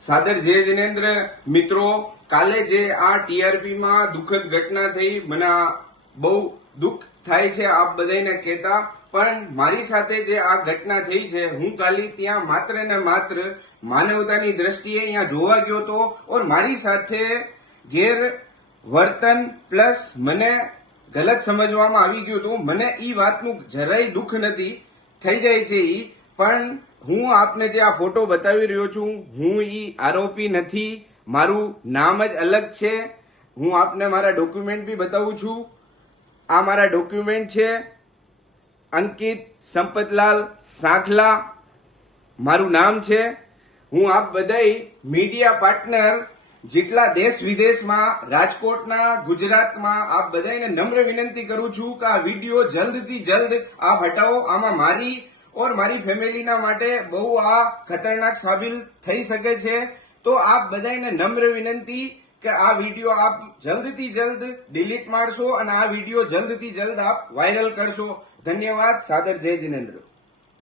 સાદર જય જિનેન્દ્ર મિત્રો, કાલે જે આ ટીઆરપી માં દુઃખદ ઘટના થઈ, મને બહુ દુઃખ થાય છે આપ બધાને કહેતા, પણ મારી સાથે જે આ ઘટના થઈ છે, હું કાલે ત્યાં માત્ર ને માત્ર માનવતાની દ્રષ્ટિએ અહીંયા જોવા ગયો હતો ઓર મારી સાથે ગેરવર્તન પ્લસ મને ગલત સમજવામાં આવી ગયું હતું. મને ઈ વાતનું જરાય દુઃખ નથી, થઈ જાય છે ઈ, પણ હું આપને જે આ ફોટો બતાવી રહ્યો છું, હું ઈ આરોપી નથી, મારું નામ જ અલગ છે. હું આપને મારા ડોક્યુમેન્ટ બી બતાવું છું. આ મારા ડોક્યુમેન્ટ છે. અંકિત સંપતલાલ સાંખલા મારું નામ છે. હું આપ બધાય મીડિયા પાર્ટનર જેટલા દેશ વિદેશમાં, રાજકોટના, ગુજરાતમાં, આપ બધાને નમ્ર વિનંતી કરું છું કે આ વિડીયો જલ્દથી જલ્દ આપ હટાવો. આમાં મારી ઓર મારી ફેમિલીના માટે બહુ આ ખતરનાક સાબિત થઈ શકે છે. તો આપ બધાને નમ્ર વિનંતી કે આ વિડીયો આપ જલ્દથી જલ્દ ડિલીટ મારશો અને આ વિડીયો જલ્દથી જલ્દ આપ વાયરલ કરશો. ધન્યવાદ. સાદર જય જિનેન્દ્ર.